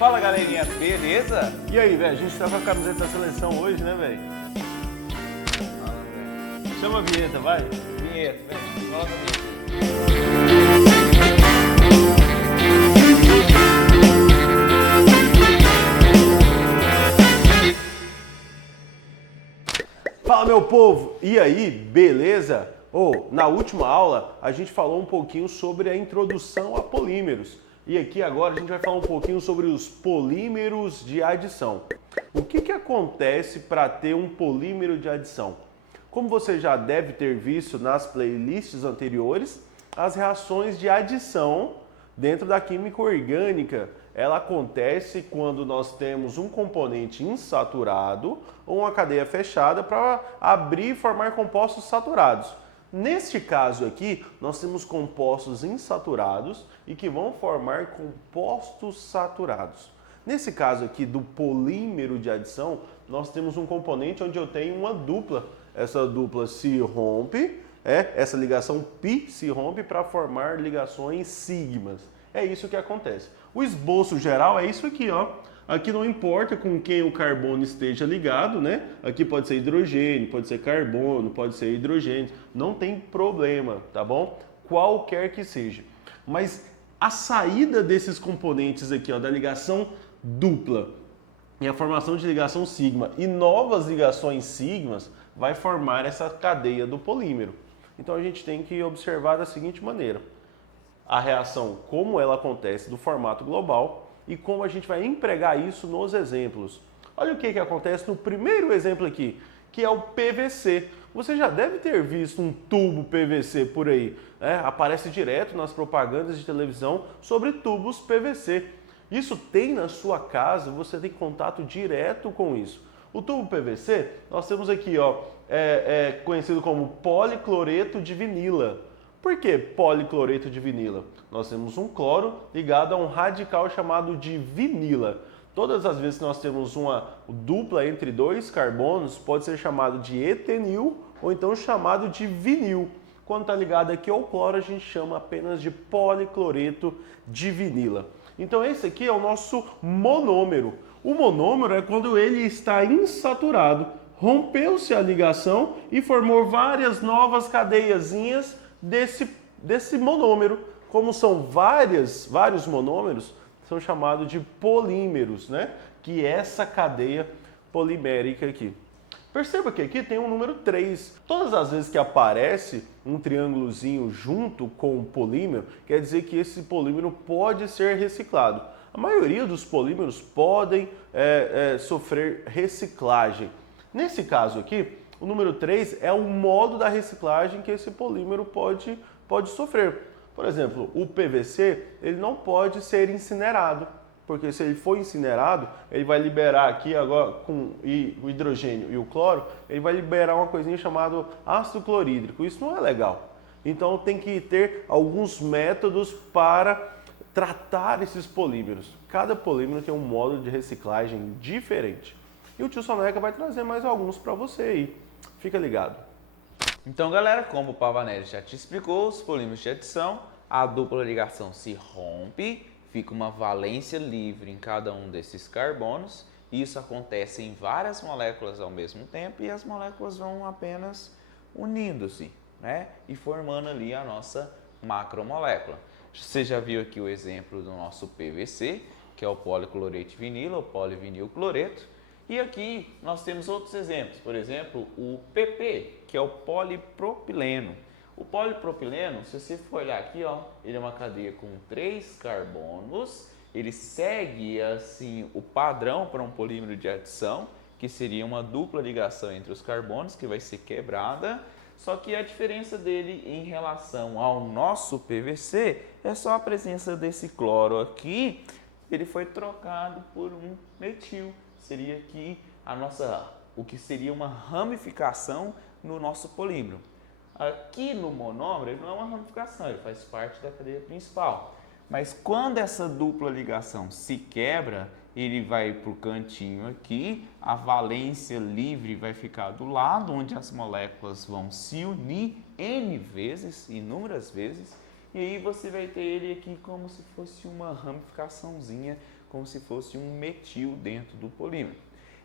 Fala galerinha, beleza? E aí, velho, a gente tá com a camiseta da seleção hoje, né, velho? Chama a vinheta, vai. Vinheta, vem, coloca a vinheta. Fala, meu povo! E aí, beleza? Na última aula a gente falou um pouquinho sobre a introdução a polímeros. E aqui agora a gente vai falar um pouquinho sobre os polímeros de adição. O que acontece para ter um polímero de adição? Como você já deve ter visto nas playlists anteriores, as reações de adição dentro da química orgânica, ela acontece quando nós temos um componente insaturado ou uma cadeia fechada para abrir e formar compostos saturados. Neste caso aqui, nós temos compostos insaturados e que vão formar compostos saturados. Nesse caso aqui do polímero de adição, nós temos um componente onde eu tenho uma dupla. Essa dupla se rompe, essa ligação π se rompe para formar ligações sigmas. É isso que acontece. O esboço geral é isso aqui, ó. Aqui não importa com quem o carbono esteja ligado, né? Aqui pode ser hidrogênio, pode ser carbono, pode ser hidrogênio. Não tem problema, tá bom? Qualquer que seja. Mas a saída desses componentes aqui, ó, da ligação dupla e a formação de ligação sigma e novas ligações sigmas vai formar essa cadeia do polímero. Então a gente tem que observar da seguinte maneira: a reação, como ela acontece do formato global e como a gente vai empregar isso nos exemplos. Olha o que acontece no primeiro exemplo aqui, que é o PVC. Você já deve ter visto um tubo PVC por aí, né? Aparece direto nas propagandas de televisão sobre tubos PVC. Isso tem na sua casa, você tem contato direto com isso. O tubo PVC, nós temos aqui, ó, conhecido como policloreto de vinila. Por que policloreto de vinila? Nós temos um cloro ligado a um radical chamado de vinila. Todas as vezes que nós temos uma dupla entre dois carbonos, pode ser chamado de etenil ou então chamado de vinil. Quando está ligado aqui ao cloro, a gente chama apenas de policloreto de vinila. Então esse aqui é o nosso monômero. O monômero é quando ele está insaturado, rompeu-se a ligação e formou várias novas cadeiazinhas desse monômero. Como são vários monômeros, são chamados de polímeros, né? Que é essa cadeia polimérica aqui. Perceba que aqui tem um número 3. Todas as vezes que aparece um triângulozinho junto com o polímero, quer dizer que esse polímero pode ser reciclado. A maioria dos polímeros podem sofrer reciclagem. Nesse caso aqui, o número 3 é o modo da reciclagem que esse polímero pode sofrer. Por exemplo, o PVC ele não pode ser incinerado, porque se ele for incinerado, ele vai liberar aqui agora com o hidrogênio e o cloro, ele vai liberar uma coisinha chamada ácido clorídrico. Isso não é legal. Então tem que ter alguns métodos para tratar esses polímeros. Cada polímero tem um modo de reciclagem diferente. E o tio Soneca vai trazer mais alguns para você aí. Fica ligado. Então galera, como o Pavanelli já te explicou, os polímeros de adição, a dupla ligação se rompe, fica uma valência livre em cada um desses carbonos. Isso acontece em várias moléculas ao mesmo tempo e as moléculas vão apenas unindo-se, né? E formando ali a nossa macromolécula. Você já viu aqui o exemplo do nosso PVC, que é o policloreto de vinila, o polivinilcloreto. E aqui nós temos outros exemplos, por exemplo, o PP, que é o polipropileno. O polipropileno, se você for olhar aqui, ó, ele é uma cadeia com 3 carbonos, ele segue assim o padrão para um polímero de adição, que seria uma dupla ligação entre os carbonos, que vai ser quebrada, só que a diferença dele em relação ao nosso PVC é só a presença desse cloro aqui, ele foi trocado por um metil. Seria aqui o que seria uma ramificação no nosso polímero. Aqui no monômero ele não é uma ramificação, ele faz parte da cadeia principal. Mas quando essa dupla ligação se quebra, ele vai para o cantinho aqui, a valência livre vai ficar do lado onde as moléculas vão se unir N vezes, inúmeras vezes, e aí você vai ter ele aqui como se fosse uma ramificaçãozinha como se fosse um metil dentro do polímero.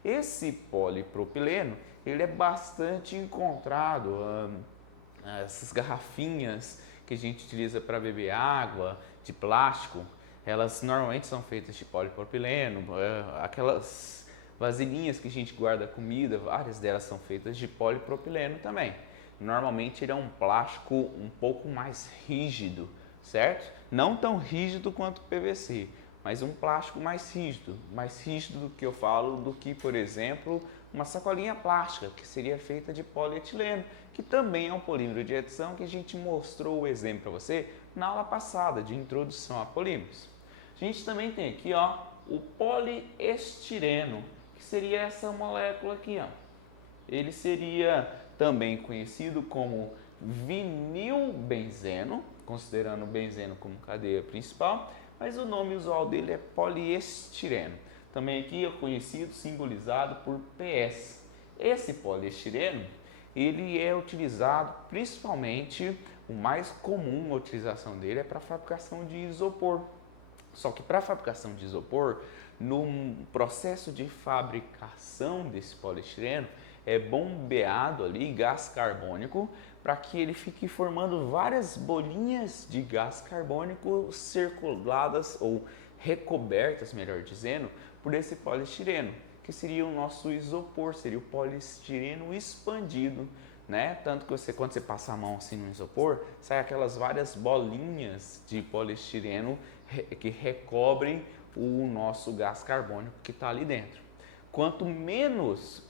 Esse polipropileno, ele é bastante encontrado, essas garrafinhas que a gente utiliza para beber água, de plástico, elas normalmente são feitas de polipropileno, aquelas vasilhinhas que a gente guarda comida, várias delas são feitas de polipropileno também. Normalmente ele é um plástico um pouco mais rígido, certo? Não tão rígido quanto o PVC, mas um plástico mais rígido do que eu falo do que, por exemplo, uma sacolinha plástica, que seria feita de polietileno, que também é um polímero de adição que a gente mostrou o exemplo para você na aula passada de introdução a polímeros. A gente também tem aqui, ó, o poliestireno, que seria essa molécula aqui, ó. Ele seria também conhecido como vinilbenzeno, considerando o benzeno como cadeia principal, mas o nome usual dele é poliestireno. Também aqui é conhecido, simbolizado por PS. Esse poliestireno, ele é utilizado principalmente, o mais comum a utilização dele é para a fabricação de isopor. Só que para a fabricação de isopor, no processo de fabricação desse poliestireno, é bombeado ali gás carbônico para que ele fique formando várias bolinhas de gás carbônico circuladas ou recobertas, melhor dizendo, por esse poliestireno, que seria o nosso isopor, seria o poliestireno expandido, né? Tanto que quando você passa a mão assim no isopor, sai aquelas várias bolinhas de poliestireno que recobrem o nosso gás carbônico que está ali dentro. Quanto menos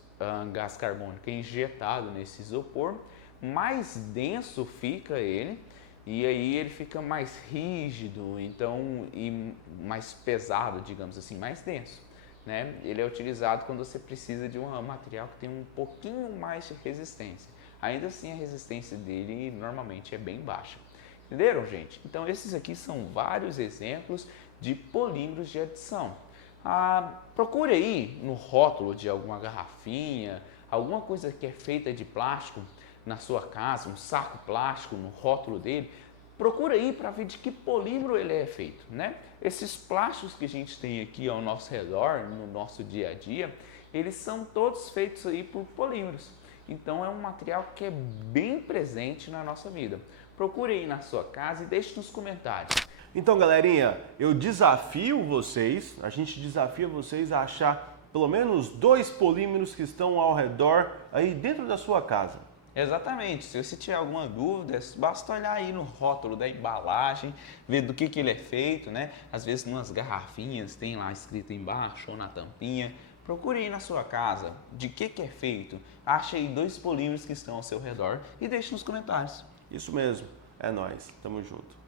gás carbônico é injetado nesse isopor, mais denso fica ele, e aí ele fica mais rígido, então, e mais pesado, digamos assim, mais denso, né? Ele é utilizado quando você precisa de um material que tem um pouquinho mais de resistência. Ainda assim, a resistência dele normalmente é bem baixa. Entenderam, gente? Então, esses aqui são vários exemplos de polímeros de adição. Procure aí no rótulo de alguma garrafinha, alguma coisa que é feita de plástico na sua casa, um saco plástico no rótulo dele. Procura aí para ver de que polímero ele é feito, né? Esses plásticos que a gente tem aqui ao nosso redor, no nosso dia a dia, eles são todos feitos aí por polímeros. Então é um material que é bem presente na nossa vida. Procure aí na sua casa e deixe nos comentários. Então, galerinha, eu desafio vocês, a gente desafia vocês a achar pelo menos 2 polímeros que estão ao redor aí dentro da sua casa. Exatamente, se você tiver alguma dúvida, basta olhar aí no rótulo da embalagem, ver do que ele é feito, né? Às vezes, umas garrafinhas tem lá escrito embaixo ou na tampinha. Procure aí na sua casa de que é feito. Ache aí 2 polímeros que estão ao seu redor e deixe nos comentários. Isso mesmo, é nóis, tamo junto.